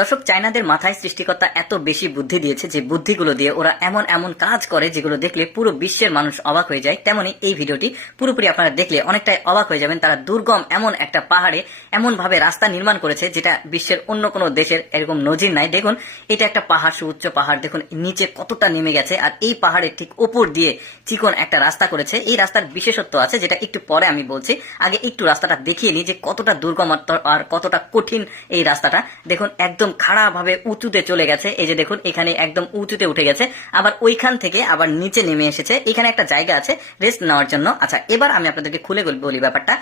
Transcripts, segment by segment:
দর্শক, চায়নাদের মাথায় সৃষ্টিকর্তা এত বেশি বুদ্ধি দিয়েছে যে বুদ্ধিগুলো দিয়ে ওরা এমন এমন কাজ করে যেগুলো দেখলে পুরো বিশ্বের মানুষ অবাক হয়ে যায়। তেমনি এই ভিডিওটি পুরোপুরি আপনারা দেখলে অনেকটাই অবাক হয়ে যাবেন। তারা দুর্গম এমন একটা পাহাড়ে এমন ভাবে রাস্তা নির্মাণ করেছে যেটা বিশ্বের অন্য কোনো দেশের এরকম নজির নাই। দেখুন, এটা একটা পাহাড়, সুউচ্চ পাহাড়, দেখুন নিচে কতটা নেমে গেছে, আর এই পাহাড়ের ঠিক উপর দিয়ে চিকন একটা রাস্তা করেছে। এই রাস্তার বিশেষত্ব আছে যেটা একটু পরে আমি বলছি, আগে একটু রাস্তাটা দেখিয়ে নিই যে কতটা দুর্গম আর কতটা কঠিন এই রাস্তাটা। দেখুন একদম খাড়া ভাবে উঁচুতে চলে গেছে। এই যে দেখুন এখানে একদম উঁচুতে উঠে গেছে, আবার ওইখান থেকে আবার নিচে নেমে এসেছে। এখানে একটা জায়গা আছে রেস্ট নেওয়ার জন্য। আচ্ছা, এবার আমি আপনাদেরকে খুলে বলি ব্যাপারটা।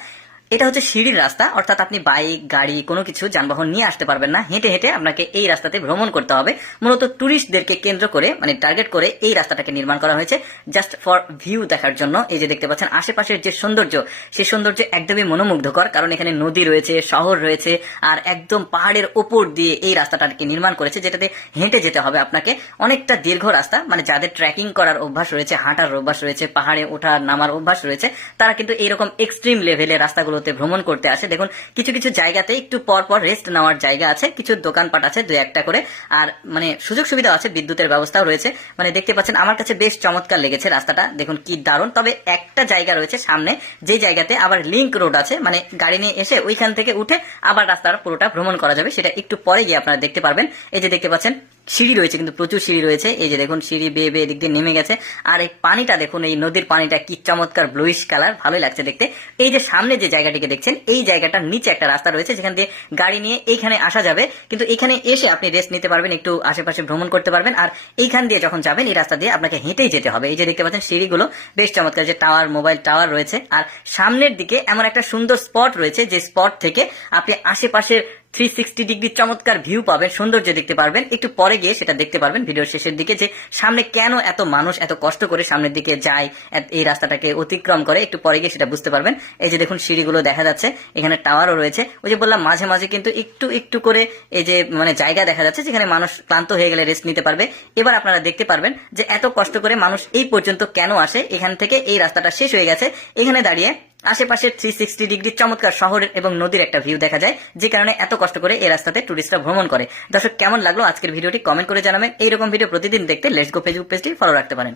এটা হচ্ছে সিঁড়ির রাস্তা, অর্থাৎ আপনি বাইক, গাড়ি, কোনো কিছু যানবাহন নিয়ে আসতে পারবেন না। হেঁটে হেঁটে আপনাকে এই রাস্তাতে ভ্রমণ করতে হবে। মূলত টুরিস্টদেরকে কেন্দ্র করে, মানে টার্গেট করে এই রাস্তাটাকে নির্মাণ করা হয়েছে, জাস্ট ফর ভিউ দেখার জন্য। এই যে দেখতে পাচ্ছেন আশেপাশের যে সৌন্দর্য, সেই সৌন্দর্য একদমই মনোমুগ্ধকর, কারণ এখানে নদী রয়েছে, শহর রয়েছে, আর একদম পাহাড়ের ওপর দিয়ে এই রাস্তাটাকে নির্মাণ করেছে, যেটাতে হেঁটে যেতে হবে আপনাকে। অনেকটা দীর্ঘ রাস্তা, মানে যাদের ট্রেকিং করার অভ্যাস রয়েছে, হাঁটার অভ্যাস রয়েছে, পাহাড়ে ওঠার নামার অভ্যাস রয়েছে, তারা কিন্তু এইরকম এক্সট্রিম লেভেলে রাস্তাগুলো ভ্রমণ করতে আসে। দেখুন কিছু কিছু জায়গাতে একটু পর পর রেস্ট নেওয়ার জায়গা আছে, কিছু দোকানপাট আছে দুই একটা করে, আর মানে সুযোগ সুবিধা আছে, বিদ্যুতের ব্যবস্থাও রয়েছে। মানে দেখতে পাচ্ছেন আমার কাছে বেশ চমৎকার লেগেছে রাস্তাটা, দেখুন কি দারুণ। তবে একটা জায়গা রয়েছে সামনে, যে জায়গাতে আবার লিংক রোড আছে, মানে গাড়ি নিয়ে এসে ওইখান থেকে উঠে আবার রাস্তাটা পুরোটা ভ্রমণ করা যাবে, সেটা একটু পরে গিয়ে আপনারা দেখতে পারবেন। এই যে দেখতে পাচ্ছেন সিঁড়ি রয়েছে, কিন্তু প্রচুর সিঁড়ি রয়েছে। এই যে দেখুন সিঁড়ি বেয়ে বেয়ে এদিক দিয়ে নেমে গেছে, আর এই পানিটা দেখুন, এই নদীর পানিটা কি চমৎকার ব্লুইশ কালার, ভালোই লাগছে দেখতে। এই যে সামনে যে জায়গাটিকে দেখছেন, এই জায়গাটার নিচে একটা রাস্তা রয়েছে যেখান দিয়ে গাড়ি নিয়ে এইখানে আসা যাবে, কিন্তু এখানে এসে আপনি রেস্ট নিতে পারবেন, একটু আশেপাশে ভ্রমণ করতে পারবেন। আর এইখান দিয়ে যখন যাবেন এই রাস্তা দিয়ে আপনাকে হেঁটেই যেতে হবে। এই যে দেখতে পাচ্ছেন সিঁড়িগুলো বেশ চমৎকার, যে টাওয়ার, মোবাইল টাওয়ার রয়েছে, আর সামনের দিকে এমন একটা সুন্দর স্পট রয়েছে, যে স্পট থেকে আপনি আশেপাশের 360 ডিগ্রি চমৎকার ভিউ পাবেন, সৌন্দর্য দেখতে পারবেন। একটু পরে গিয়ে সেটা দেখতে পারবেন ভিডিওর শেষের দিকে, যে সামনে কেন এত মানুষ এত কষ্ট করে সামনের দিকে যায়, এই রাস্তাটাকে অতিক্রম করে। একটু পরে গিয়ে সেটা বুঝতে পারবেন। এই যে দেখুন সিঁড়িগুলো দেখা যাচ্ছে, এখানে টাওয়ারও রয়েছে। ওই যে বললাম মাঝে মাঝে কিন্তু একটু একটু করে এই যে মানে জায়গা দেখা যাচ্ছে যেখানে মানুষ ক্লান্ত হয়ে গেলে রেস্ট নিতে পারবে। এবার আপনারা দেখতে পারবেন যে এত কষ্ট করে মানুষ এই পর্যন্ত কেন আসে। এখান থেকে এই রাস্তাটা শেষ হয়ে গেছে, এখানে দাঁড়িয়ে আশেপাশে 360 ডিগ্রি চমৎকার শহরের এবং নদীর একটা ভিউ দেখা যায়, যে কারণে এত কষ্ট করে এই রাস্তাতে টুরিস্টরা ভ্রমণ করে। দর্শক, কেমন লাগলো আজকের ভিডিওটি কমেন্ট করে জানাবেন। এইরকম ভিডিও প্রতিদিন দেখতে লেটস গো ফেসবুক পেজটি ফলো রাখতে পারেন।